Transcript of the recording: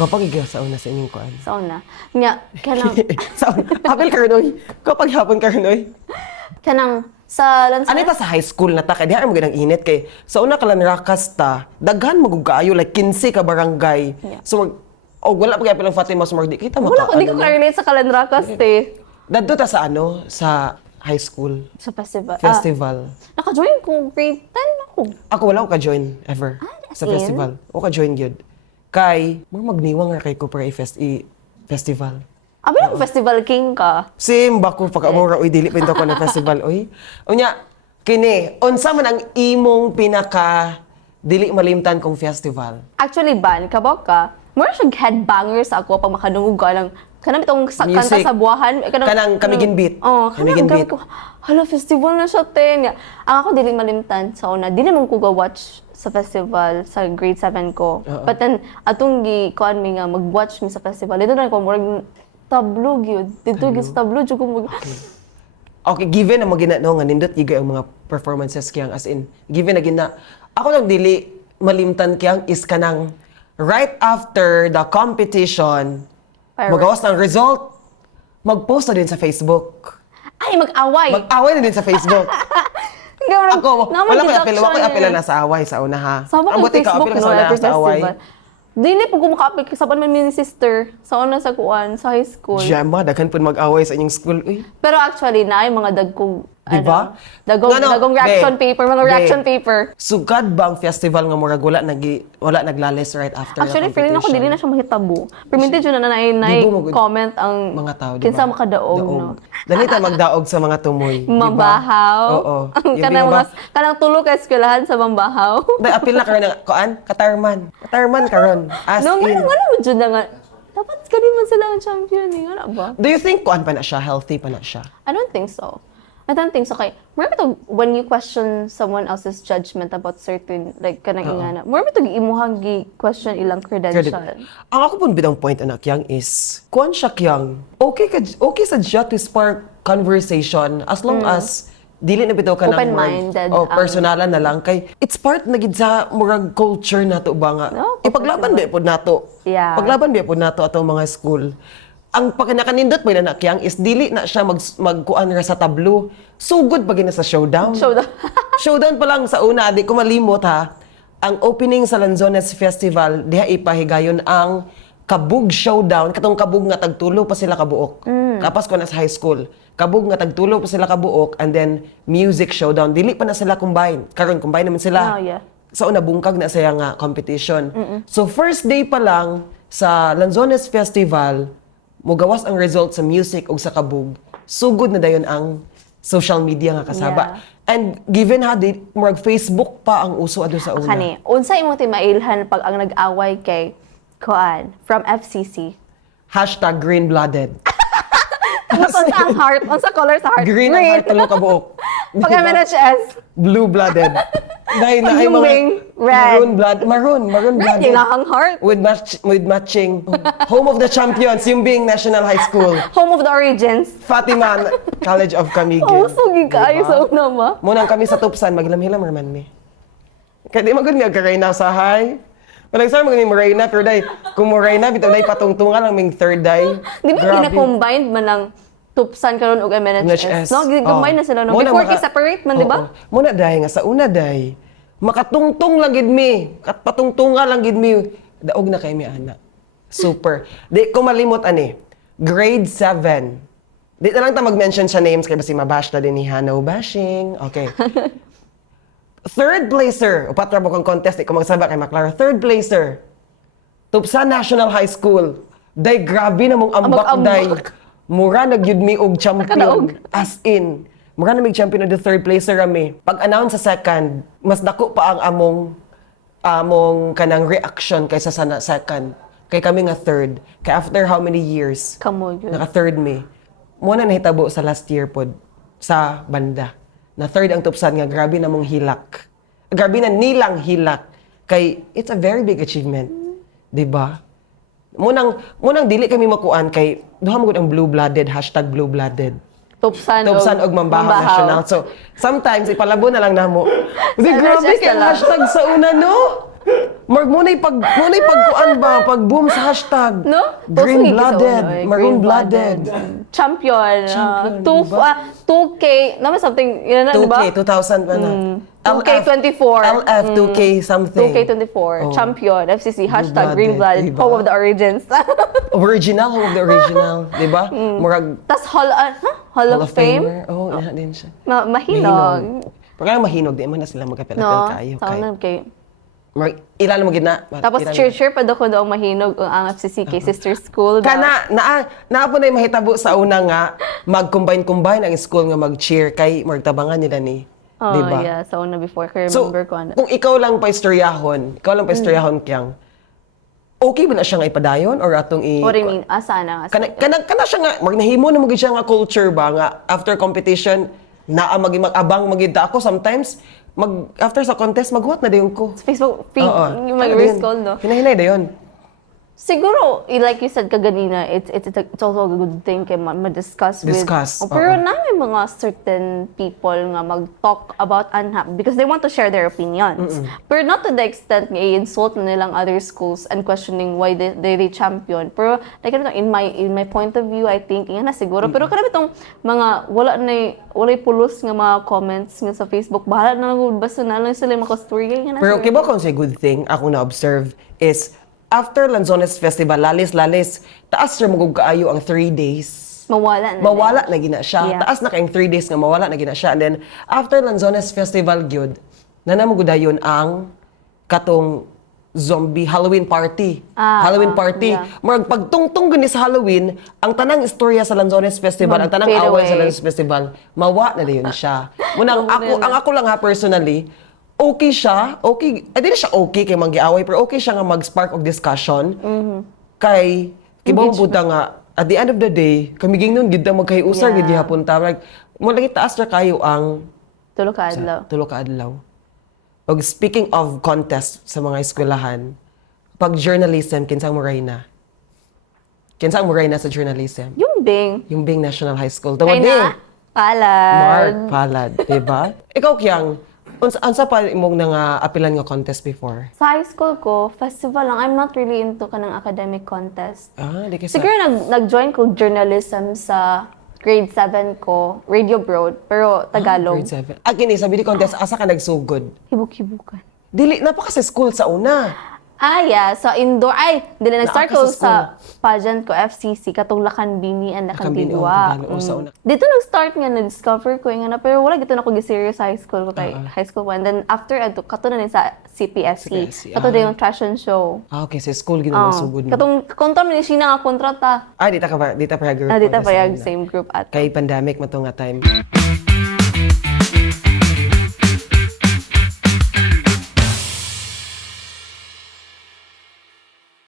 Kapag iga sa una sa inyong kuan. Sa una. Nga, kanang, Sa una. Apil karonoy. Kapag hapon karonoy. kanang, sa lansa. Ano ita sa high school na ta, kaya di mo ganang init kay sa una ka lang rakas ta, daghan magugaayo like 15 ka barangay. Yeah. So wala pa kaya pilang Fatima sa di kita maka. Wala ko, di ko ka-relate sa kalendrakas, te. Dadto ta sa ano sa high school Sa festival. festival. Naka-join ko, grade 10 ako. Ako wala ko ka-join ever as sa in? festival. O ka-join gyud. Kay mo magniwang ra kay ko para festival. Abi lang festival king ka. Same bako pagkamura oy dili pinto ko na festival oy. Unya kini unsa man ang imong pinaka dili malimtan kong festival? Actually, ban, kabok ka, more siyang headbanger sa ako pag makadungog ka lang. Kanang itong kanta Music. sa buwahan. Kanang Kamigin Beat. Oo, Kamigin kanang Beat. ko, hala, festival na siya, ten. Ang ako dili malimtan sa una. Dili man ko ga-watch sa festival sa grade 7 ko. But then, atong kuan mi nga, mag-watch mi sa festival. Dito na ko, murag tablo gyud. Dito gyud sa tablo, jud ko mag... Okay, given na magina no nga nindot gigay ang mga performances kiyang as in given na gina ako lang dili malimtan kiyang is kanang right after the competition Fireworks. magawas ng result mag-post na din sa Facebook. Ay, mag-away! Mag-away na din sa Facebook. Ako, wala ko apela na sa away sa una ha. Sama Ang kang buti ka, Facebook, apil ka no, sa una every sa away. festival. Dili po kumakapit kasaban man mi ni sister sa una sa kuan sa high school. Gemma, daghan po mag-away sa inyong school. Uy, Pero actually na ay mga dagkong Diba? dagong reaction Be, paper, mga be. reaction paper. Sugad ba ang festival nga murag wala naglalis right after Actually, the feeling ako competition? dili na siya mahitabo. Permitted yun na Di ba mo- comment ang mga tao, di kinsa ba? makadaog, no? Dali ta magdaog sa mga tumoy. di ba? Mambahaw. Oo. Yung Kanang binaba- mga kanang tulo ka eskwelahan sa mambahaw. Dahil apil na karon kuan, Katarman. Katarman karon. As No, in. wala mo dyan na nga. Dapat kanina sila ang champion, eh. Wala ba? Do you think kuan pa na siya, healthy pa na siya? I don't think so. I don't think so. Kay, more to when you question someone else's judgment about certain, like, kanang ingana, more to imuhang question ilang credential. Ang ako pong bidang point anak yang is, kuan siya kyang, okay sa siya to spark conversation as long as dili na bitaw ka ng Open-minded personalan na lang kay it's part na gid sa murag culture nato ba nga. No, Ipaglaban di pod nato. Yeah. Paglaban di pod nato atong mga school. Ang pagkanakanindot mo na kyang is dili na siya magkuan ra sa tablo. Sugod pa gina sa showdown. Showdown pa lang sa una, di ko malimot ha. Ang opening sa Lanzones Festival, diha ipahigayon ang Kabug Showdown. Katong kabug nga tagtulo pa sila kabuok. Kapas ko na sa high school. Kabug nga tagtulo pa sila kabuok and then music showdown. Dili pa na sila combine. Karon combine naman sila. Oh, yeah. Sa una bungkag na saya nga competition. So first day pa lang sa Lanzones Festival, mugawas ang result sa music o sa kabug. Sugod na dayon ang social media nga kasaba. Yeah. And given ha, murag Facebook pa ang uso ado sa una. Kani, unsa imong timailhan pag ang nag-away kay Kuan from FCC? Hashtag green-blooded. Unsa ang heart? Unsa color sa heart? Green ang heart talo kabuok. Pag MNHS, Blue-blooded. Dahil na ay Pag-yumbing, red. Maroon red blooded. yung lahang heart. With matching. Home of the champions, yung being National High School. Home of the origins. Fatima College of Camiguin. Oh, sugi kaayo sa una ma. Munang kami sa Tupsan, maghilam-hilam raman mi. Kaya di magod niya karayna sa high. Walang saan magani mo Reyna, pero day, kung mo Reyna, bitaw day patungtungan ang ming third day. Di ba gina-combined man ng Tupsan karon og MNHS? No, combine na sila no. Before i-separate man, di ba? Muna day nga sa una day, makatungtong lang gid mi, patungtunga lang gid mi, daog na kay mi ana. Super. Di ko malimot ani. Grade 7. Di na lang ta mag-mention sa names kay basi mabash na din ni Hano bashing. Okay. Third placer, upat ra mo kang contest, ikaw magsaba kay Maclara. Third placer, Tupsan National High School. Day, grabe na mong ambak, day. Mura nagyud mi og champion. As in, mura na mig champion of the third placer rami. Pag-announce sa second, mas dako pa ang among kanang reaction kaysa sa second. Kay kami nga third. Kay after how many years, Kamo yun. naka-third mi. Muna nahitabo sa last year pod sa banda. Na third ang Tupsan nga grabe na mong hilak. Grabe na nilang hilak. Kay it's a very big achievement. 'Di ba? Munang dili kami makuan kay duha mo gud ang blue-blooded #blue-blooded. Tupsan og Mambahaw National. So sometimes ipalabo na lang namo. Di grabe kay MNHS na lang. hashtag sa una no. Muna'y pagkuan ba, pag-boom sa hashtag. No? Green-blooded, maroon-blooded. Champion. Champion, 2K. Naman something, yun na, di ba? 2K, 2000 pa na. 2K24. LF, 2K something. 2K24. Oh. Champion. FCC. Hashtag Green-blooded, Green-blooded. diba? Home of the Origins. Original, home of the original. Diba? Murag Tas Hall of Fame. Famer. Oo, oh, din siya. Mahinog. Pero kaya mahinog, di man na sila magkapilapil No? kayo. Sa kay Ilan mo gina. Tapos cheer pa daw ko daw mahinog ang FCC kay Sister School. Na po na yung mahitabo sa una nga, mag-combine ang school nga mag-cheer kay magtabangan nila ni. Oh, diba? yeah. Sa una before, kaya So, remember ko ano. kung ikaw lang pa istoryahon kiyang, okay ba na siya nga ipadayon or atong What do you mean? Asa na? Kana siya nga, magnahimo na magid siya nga culture ba nga after competition, naa mag-abang magida ako sometimes, after sa contest, maghuwat na dayon ko. Facebook feed, yung Ano mag-risk dayon? call, no? Hinahinay dayon. Siguro, like you said kaganina, it's also a good thing kay ma-discuss with. Discuss, Pero oo. na may mga certain people nga mag-talk about unhappy because they want to share their opinions. Pero not to the extent nga i-insult na nilang other schools and questioning why they champion. Pero like in my point of view, I think nga na siguro. Pero karami itong mga wala pulos nga mga comments nga sa Facebook, bahala na lang basta na lang sila maka-story nga na. Pero kiba kung say good thing ako na-observe is after Lanzones Festival, lalis, taas siya magugkaayo ang 3 days. Mawala Na gina siya. Yeah. Taas na kayong 3 days nga mawala na gina siya. And then, after Lanzones Festival, gyud, nanamugudayon ang katong zombie Halloween party. Halloween party. yeah. Murag pagtungtong gani sa Halloween, ang tanang istorya sa Lanzones Festival, ang tanang Mag-fade away sa away. Lanzones Festival, mawa na dayon siya. Munang ako lang ha personally, okay siya. Okay, di na siya okay kay manggiaway, pero okay siya nga mag-spark of discussion. Kay kibaw buta nga at the end of the day, kami gingnon gid ta magkayusar gid gihapon ta. Like mo lagi taas ra kayo ang Tulo ka adlaw. tulo ka adlaw. Og speaking of contest sa mga eskwelahan, pag journalism kinsang mo reyna? Kinsang mo reyna sa journalism? Yung Bing. Yung Bing National High School. Ay Tawag na. Palad. Mark Palad, diba? Ikaw kyang unsa pa imong nga apilan nga contest before? Sa high school ko, festival lang. I'm not really into kanang academic contest. Di kasi Siguro nag-join ko journalism sa grade 7 ko, Radio Broad, pero Tagalog. grade 7. Kini sabi di contest asa ka nagsugod? Hibuk-hibukan. Dili napaka sa school sa una. Yeah. So indoor. Dili nag-start Naa ka ko sa sa pageant ko, FCC, katong Lakan Bini and Lakan Lakan Bini, Tidwa. Tagalog, sa una. Dito nag-start nga, na-discover ko yung na, pero wala gito na ko gi-serious sa high school ko kay high school ko. And then after, kato na rin sa CPSC. CPSC, Kato na yung fashion show. Okay, sa school gina nagsugod mo. Katong kontra ni siya nga kontrata. Di ta pa group. Dito contest pa yung sa una. same group at. Kay pandemic mo to nga time.